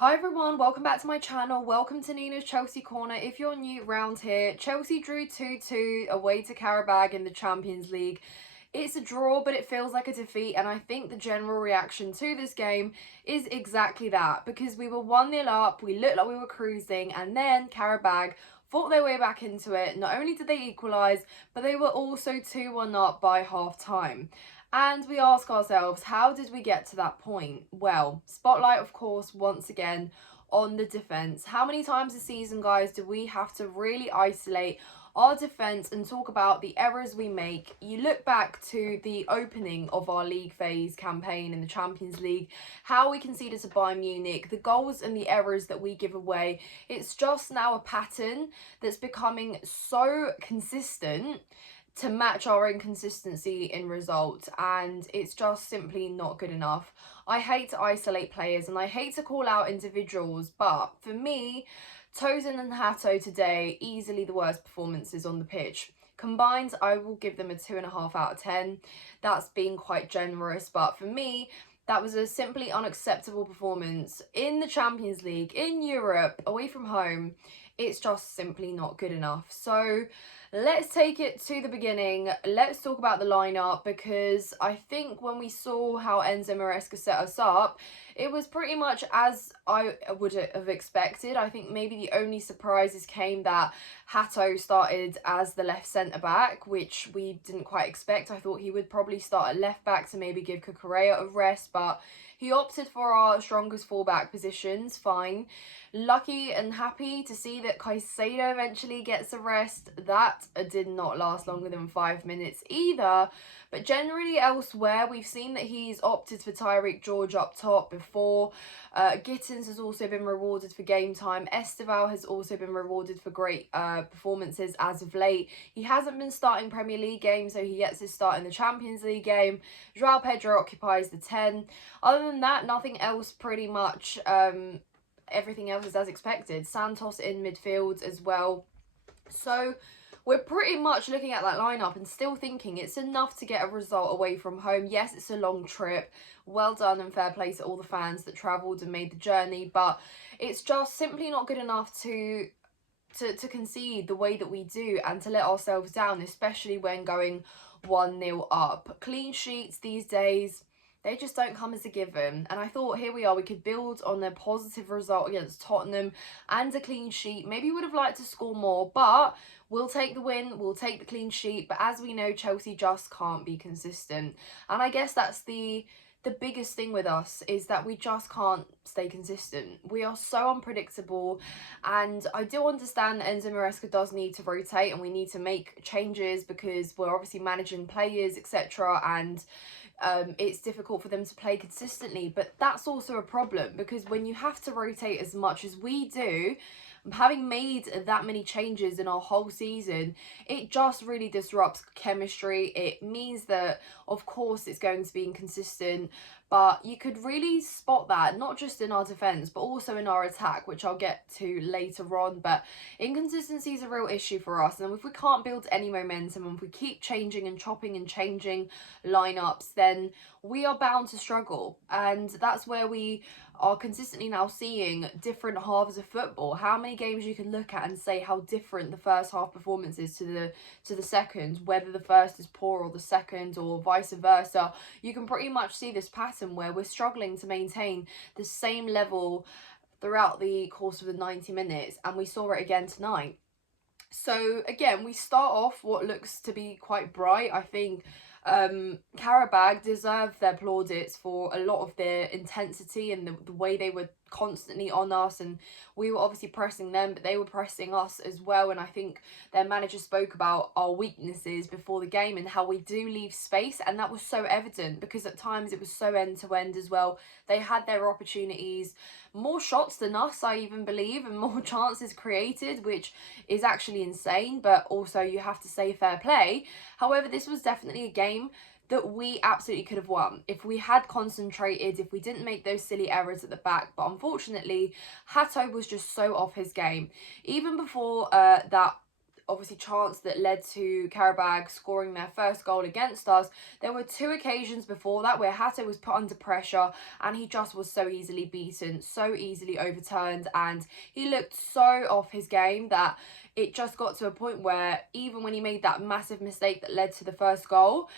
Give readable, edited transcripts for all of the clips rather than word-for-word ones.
Hi everyone, welcome back to my channel. Welcome to Nina's Chelsea Corner. If you're new around here, Chelsea drew 2-2 away to Qarabag in the Champions League. It's a draw, but it feels like a defeat, and I think the general reaction to this game is exactly that, because we were 1-0 up, we looked like we were cruising, and then Qarabag fought their way back into it. Not only did they equalise, but they were also 2-1 up by half time. And we ask ourselves, how did we get to that point? Well, spotlight, of course, once again on the defence. How many times this season, guys, do we have to really isolate our defence and talk about the errors we make? You look back to the opening of our league phase campaign in the Champions League, how we conceded to Bayern Munich, the goals and the errors that we give away. It's just now a pattern that's becoming so consistent to match our inconsistency in results, and it's just simply not good enough. I hate to isolate players and I hate to call out individuals, but for me, Tosin and Hato today, easily the worst performances on the pitch. Combined, I will give them a 2.5 out of 10. That's being quite generous, but for me, that was a simply unacceptable performance in the Champions League, in Europe, away from home. It's just simply not good enough. So let's take it to the beginning. Let's talk about the lineup, because I think when we saw how Enzo Maresca set us up, it was pretty much as I would have expected. I think maybe the only surprises came that Hato started as the left centre-back, which we didn't quite expect. I thought he would probably start at left-back to maybe give Cucurella a rest, but he opted for our strongest fullback positions. Fine. Lucky and happy to see that Caicedo eventually gets a rest. That did not last longer than 5 minutes either. But generally elsewhere, we've seen that he's opted for Tyreek George up top before. Gittins has also been rewarded for game time. Estevao has also been rewarded for great performances as of late. He hasn't been starting Premier League games, so he gets his start in the Champions League game. Joao Pedro occupies the 10. Other than that, nothing else pretty much. Everything else is as expected. Santos in midfield as well. So we're pretty much looking at that lineup and still thinking it's enough to get a result away from home. Yes, it's a long trip. Well done and fair play to all the fans that travelled and made the journey. But it's just simply not good enough to concede the way that we do and to let ourselves down, especially when going 1-0 up. Clean sheets these days, they just don't come as a given. And I thought, here we are, we could build on a positive result against Tottenham and a clean sheet. Maybe would have liked to score more, but we'll take the win, we'll take the clean sheet. But as we know, Chelsea just can't be consistent. And I guess that's the biggest thing with us, is that we just can't stay consistent. We are so unpredictable, and I do understand Enzo Maresca does need to rotate and we need to make changes because we're obviously managing players, etc., and it's difficult for them to play consistently. But that's also a problem, because when you have to rotate as much as we do, having made that many changes in our whole season, it just really disrupts chemistry. It means that, of course, it's going to be inconsistent, but you could really spot that not just in our defence but also in our attack, which I'll get to later on. But inconsistency is a real issue for us, and if we can't build any momentum and if we keep changing and chopping and changing lineups, then we are bound to struggle. And that's where we are consistently now seeing different halves of football. How many games you can look at and say how different the first half performance is to the second, whether the first is poor or the second, or vice versa. You can pretty much see this pattern where we're struggling to maintain the same level throughout the course of the 90 minutes, and we saw it again tonight. So again, we start off what looks to be quite bright. I think Qarabag deserved their plaudits for a lot of their intensity and the way they were constantly on us, and we were obviously pressing them, but they were pressing us as well. And I think their manager spoke about our weaknesses before the game and how we do leave space, and that was so evident because at times it was so end-to-end as well. They had their opportunities, more shots than us, I even believe, and more chances created, which is actually insane, but also you have to say fair play. However, this was definitely a game that we absolutely could have won if we had concentrated, if we didn't make those silly errors at the back. But unfortunately, Hato was just so off his game. Even before that obviously chance that led to Qarabag scoring their first goal against us, there were 2 occasions before that where Hatta was put under pressure and he just was so easily beaten, so easily overturned, and he looked so off his game that it just got to a point where even when he made that massive mistake that led to the first goal,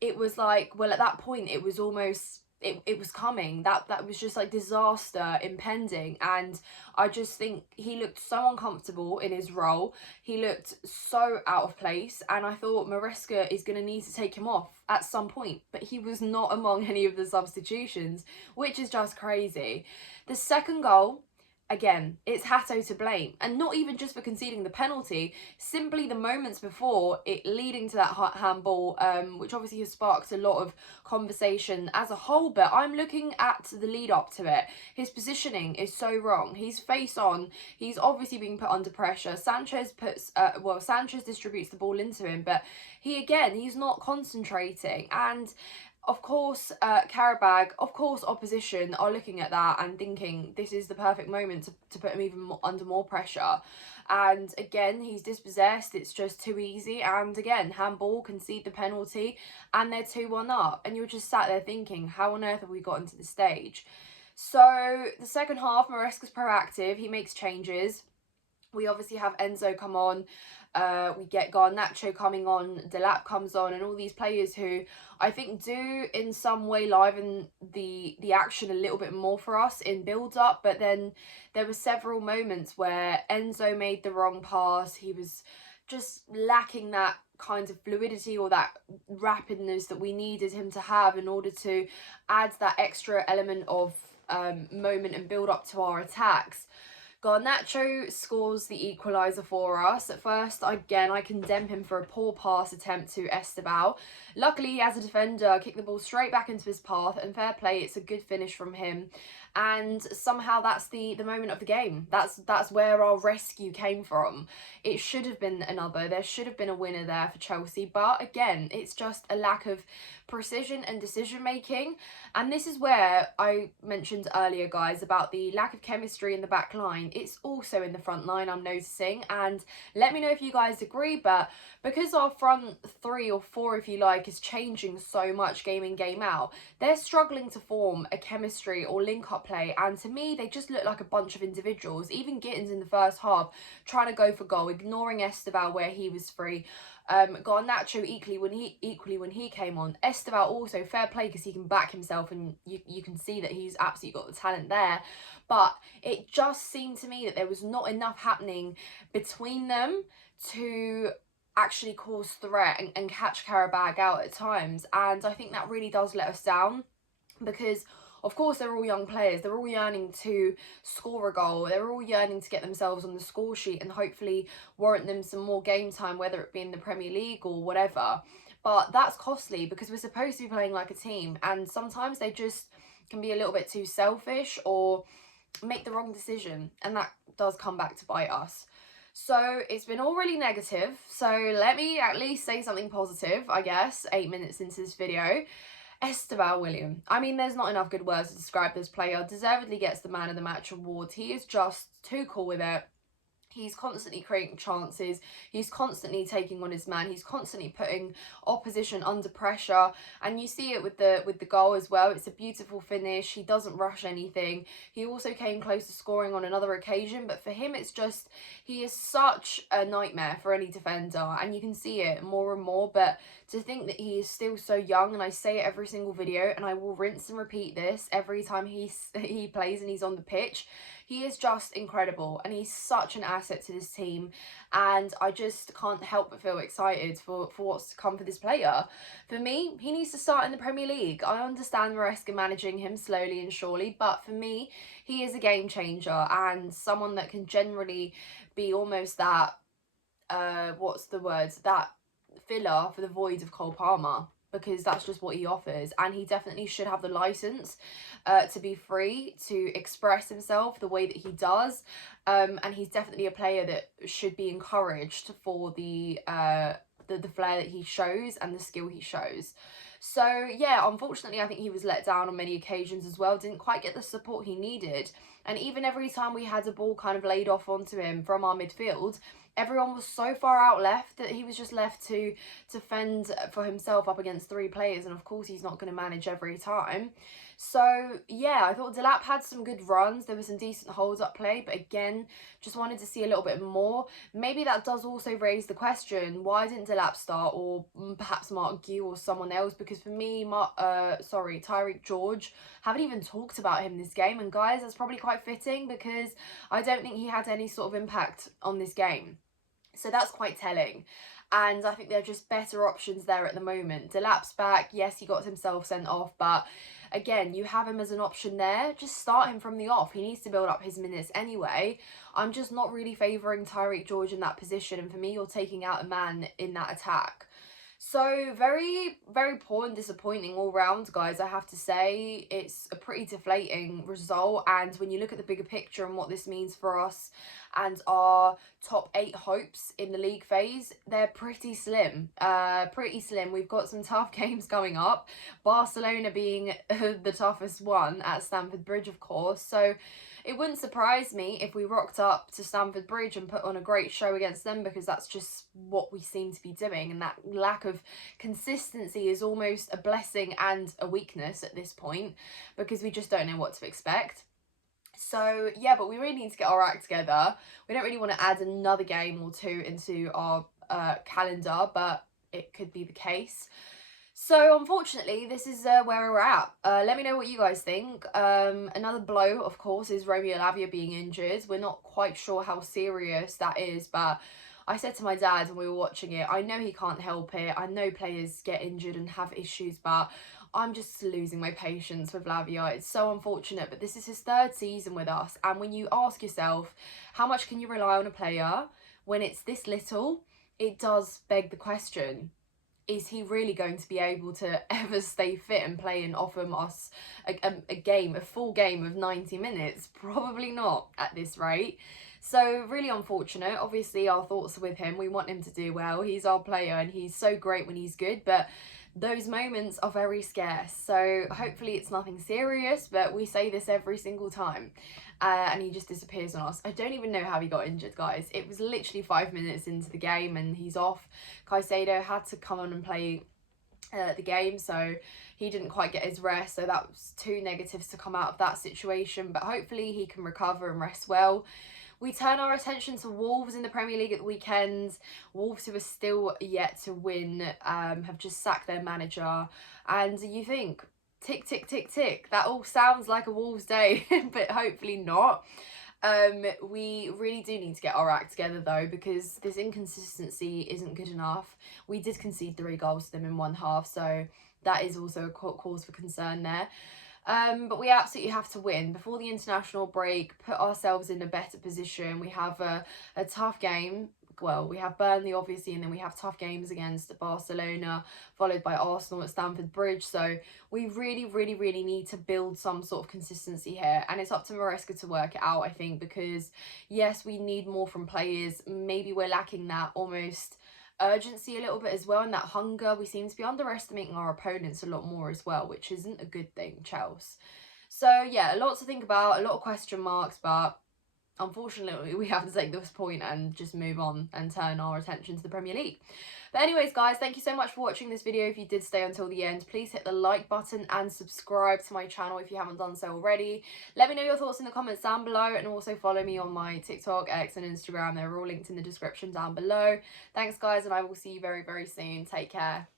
it was like, well, at that point it was almost, it was coming, that was just like disaster impending. And I just think he looked so uncomfortable in his role, he looked so out of place, and I thought Maresca is going to need to take him off at some point, but he was not among any of the substitutions, which is just crazy. The second goal, again, it's Hato to blame, and not even just for conceding the penalty, simply the moments before it leading to that handball, which obviously has sparked a lot of conversation as a whole, but I'm looking at the lead up to it. His positioning is so wrong. He's face on, he's obviously being put under pressure. Sanchez Sanchez distributes the ball into him, but he's not concentrating. And of course, Qarabag, of course, opposition are looking at that and thinking this is the perfect moment to put him even more, under more pressure. And again, he's dispossessed. It's just too easy. And again, handball, concede the penalty, and they're 2-1 up. And you're just sat there thinking, how on earth have we gotten to this stage? So the second half, Maresca's proactive. He makes changes. We obviously have Enzo come on. We get Garnacho coming on, Delap comes on, and all these players who I think do in some way liven the action a little bit more for us in build-up. But then there were several moments where Enzo made the wrong pass. He was just lacking that kind of fluidity or that rapidness that we needed him to have in order to add that extra element of moment and build up to our attacks. Garnacho scores the equaliser for us. At first, again, I condemn him for a poor pass attempt to Estevao. Luckily, as a defender, kicked the ball straight back into his path, and fair play, it's a good finish from him. And somehow that's the moment of the game. That's where our rescue came from. It should have been another. There should have been a winner there for Chelsea. But again, it's just a lack of precision and decision making. And this is where I mentioned earlier, guys, about the lack of chemistry in the back line. It's also in the front line, I'm noticing. And let me know if you guys agree. But because our front 3 or 4, if you like, is changing so much game in, game out, they're struggling to form a chemistry or link up play, and to me they just look like a bunch of individuals. Even Gittins in the first half trying to go for goal, ignoring Estevao where he was free. Garnacho equally when he came on. Estevao also, fair play, because he can back himself, and you can see that he's absolutely got the talent there. But it just seemed to me that there was not enough happening between them to actually cause threat and catch Qarabag out at times. And I think that really does let us down, because of course they're all young players, they're all yearning to score a goal, they're all yearning to get themselves on the score sheet and hopefully warrant them some more game time, whether it be in the Premier League or whatever. But that's costly, because we're supposed to be playing like a team, and sometimes they just can be a little bit too selfish or make the wrong decision, and that does come back to bite us. So it's been all really negative, so let me at least say something positive, I guess, 8 minutes into this video. Estevao William. I mean, there's not enough good words to describe this player. Deservedly gets the man of the match award. He is just too cool with it. He's constantly creating chances. He's constantly taking on his man. He's constantly putting opposition under pressure. And you see it with the goal as well. It's a beautiful finish. He doesn't rush anything. He also came close to scoring on another occasion. But for him, it's just, he is such a nightmare for any defender. And you can see it more and more. But to think that he is still so young, and I say it every single video, and I will rinse and repeat this every time he plays and he's on the pitch, he is just incredible, and he's such an asset to this team, and I just can't help but feel excited for what's to come for this player. For me, he needs to start in the Premier League. I understand Maresca managing him slowly and surely, but for me, he is a game changer and someone that can generally be almost that, that filler for the void of Cole Palmer, because that's just what he offers, and he definitely should have the license to be free to express himself the way that he does, and he's definitely a player that should be encouraged for the flair that he shows and the skill he shows. So yeah, unfortunately I think he was let down on many occasions as well, didn't quite get the support he needed, and even every time we had a ball kind of laid off onto him from our midfield, everyone was so far out left that he was just left to fend for himself up against 3 players, and of course he's not going to manage every time. So yeah, I thought Delap had some good runs. There was some decent holds up play, but again, just wanted to see a little bit more. Maybe that does also raise the question, why didn't Delap start, or perhaps Mark Gill or someone else? Because for me, Tyreek George, haven't even talked about him this game, and guys, that's probably quite fitting because I don't think he had any sort of impact on this game. So that's quite telling. And I think there are just better options there at the moment. Delap's back. Yes, he got himself sent off, but again, you have him as an option there. Just start him from the off. He needs to build up his minutes anyway. I'm just not really favouring Tyreek George in that position. And for me, you're taking out a man in that attack. So very, very poor and disappointing all round, guys, I have to say. It's a pretty deflating result, and when you look at the bigger picture and what this means for us and our top 8 hopes in the league phase, they're pretty slim. We've got some tough games coming up, Barcelona being the toughest one at Stamford Bridge, of course, so it wouldn't surprise me if we rocked up to Stamford Bridge and put on a great show against them, because that's just what we seem to be doing, and that lack of consistency is almost a blessing and a weakness at this point, because we just don't know what to expect. So yeah, but we really need to get our act together. We don't really want to add another game or 2 into our calendar, but it could be the case. So unfortunately, this is where we're at. Let me know what you guys think. Another blow, of course, is Romeo Lavia being injured. We're not quite sure how serious that is, but I said to my dad when we were watching it, I know he can't help it. I know players get injured and have issues, but I'm just losing my patience with Lavia. It's so unfortunate, but this is his 3rd season with us. And when you ask yourself, how much can you rely on a player when it's this little? It does beg the question. Is he really going to be able to ever stay fit and play and offer us a full game of 90 minutes? Probably not at this rate. So really unfortunate. Obviously our thoughts are with him. We want him to do well. He's our player and he's so great when he's good, but those moments are very scarce. So hopefully it's nothing serious, but we say this every single time. And he just disappears on us. I don't even know how he got injured, guys. It was literally 5 minutes into the game and he's off. Caicedo had to come on and play the game, so he didn't quite get his rest. So that was 2 negatives to come out of that situation. But hopefully he can recover and rest well. We turn our attention to Wolves in the Premier League at the weekend. Wolves, who are still yet to win, have just sacked their manager. And you think, tick, tick, tick, tick. That all sounds like a Wolves day, but hopefully not. We really do need to get our act together though, because this inconsistency isn't good enough. We did concede 3 goals to them in one half, so that is also a cause for concern there. But we absolutely have to win before the international break, put ourselves in a better position. We have a tough game. Well, we have Burnley, obviously, and then we have tough games against Barcelona, followed by Arsenal at Stamford Bridge. So we really, really, really need to build some sort of consistency here. And it's up to Maresca to work it out, I think, because, yes, we need more from players. Maybe we're lacking that almost urgency a little bit as well, and that hunger. We seem to be underestimating our opponents a lot more as well, which isn't a good thing, Chelsea. So, yeah, a lot to think about, a lot of question marks, but unfortunately, we have to take this point and just move on and turn our attention to the Premier League. But anyways, guys, thank you so much for watching this video. If you did stay until the end, please hit the like button and subscribe to my channel if you haven't done so already. Let me know your thoughts in the comments down below, and also follow me on my TikTok, X and Instagram. They're all linked in the description down below. Thanks, guys, and I will see you very, very soon. Take care.